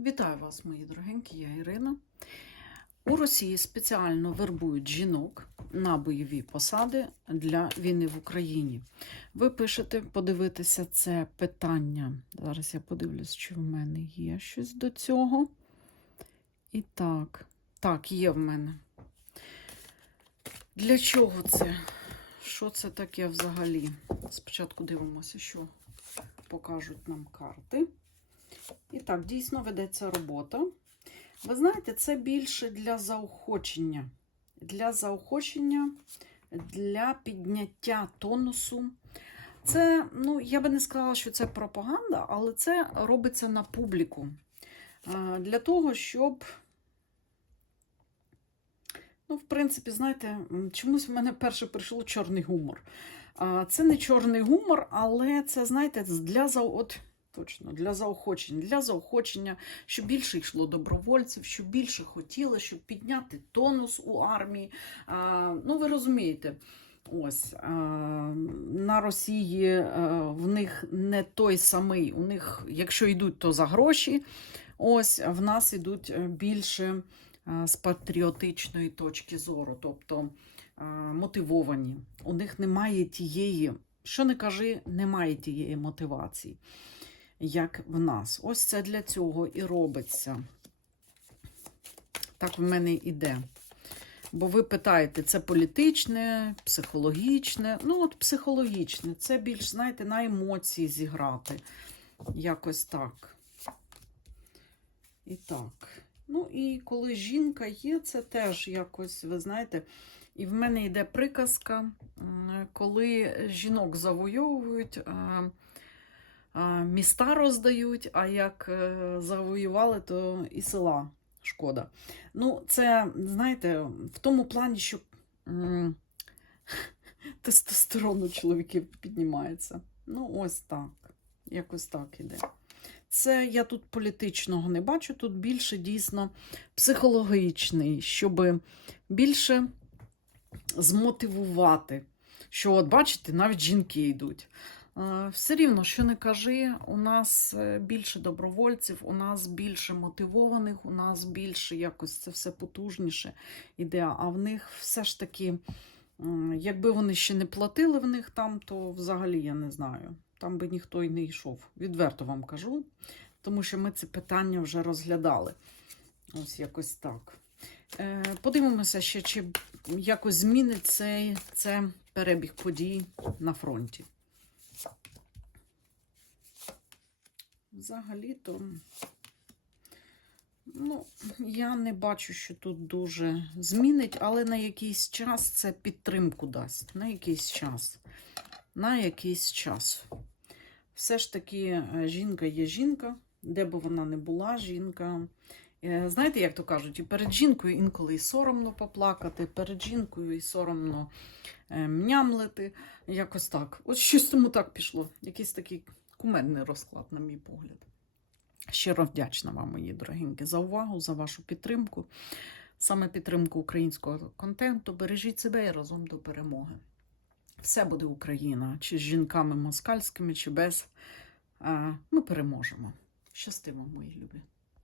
Вітаю вас, мої дорогенькі, я Ірина. У Росії спеціально вербують жінок на бойові посади для війни в Україні. Ви пишете подивитися це питання. Зараз я подивлюсь, чи в мене є щось до цього. І так, так, є в мене. Для чого це? Що це таке взагалі? Спочатку дивимося, що покажуть нам карти. І так, дійсно ведеться робота. Ви знаєте, це більше для заохочення. Для заохочення, для підняття тонусу. Це, ну, я би не сказала, що це пропаганда, але це робиться на публіку. Для того, щоб. Ну, в принципі, знаєте, чомусь в мене перше прийшло чорний гумор. Це не чорний гумор, але це, знаєте, для от, точно, для заохочення, для заохочення, щоб більше йшло добровольців, щоб більше хотіли, щоб підняти тонус у армії. А, Ну, ви розумієте. Ось на Росії а, в них не той самий. У них, якщо йдуть, то за гроші. Ось в нас йдуть е, більше а, з патріотичної точки зору, тобто мотивовані. У них немає тієї, що не кажи, немає тієї мотивації, як в нас. Ось це для цього і робиться. Так в мене іде. Бо ви питаєте, це політичне, психологічне. Ну, от психологічне, це більш, знаєте, на емоції зіграти. Якось так. І так. Ну, і коли жінка є, це теж якось, ви знаєте, і в мене йде приказка, коли жінок завойовують, а, міста роздають, а як е, завоювали, то і села шкода. Ну, це, знаєте, в тому плані, що тестостерон у чоловіків піднімається. Ну, ось так. Якось так іде. Це я тут політичного не бачу, тут більше дійсно психологічний, щоб більше змотивувати. Що, от бачите, навіть жінки йдуть. Е, Все рівно, що не кажи, у нас е, більше добровольців, у нас більше мотивованих, у нас більше якось це все потужніше іде. А в них все ж таки, якби вони ще не платили в них там, то взагалі я не знаю. Там би ніхто й не йшов. Відверто вам кажу, тому що ми це питання вже розглядали. Ось якось так. Е, Подивимося ще, чи якось змінить це перебіг подій на фронті. Взагалі-то, ну, я не бачу, що тут дуже змінить, але на якийсь час це підтримку дасть. На якийсь час. На якийсь час. Все ж таки, е, жінка є жінка, де би вона не була, жінка. Е, Знаєте, як то кажуть, і перед жінкою інколи і соромно поплакати, перед жінкою і соромно е, мнямлити. Якось так. От щось тому так пішло. Якийсь такий кумедний розклад, на мій погляд. Щиро вдячна вам, мої дорогенькі, за увагу, за вашу підтримку. Саме підтримку українського контенту. Бережіть себе і разом до перемоги. Все буде Україна, чи з жінками москальськими, чи без. Ми переможемо. Щастиво, мої любі.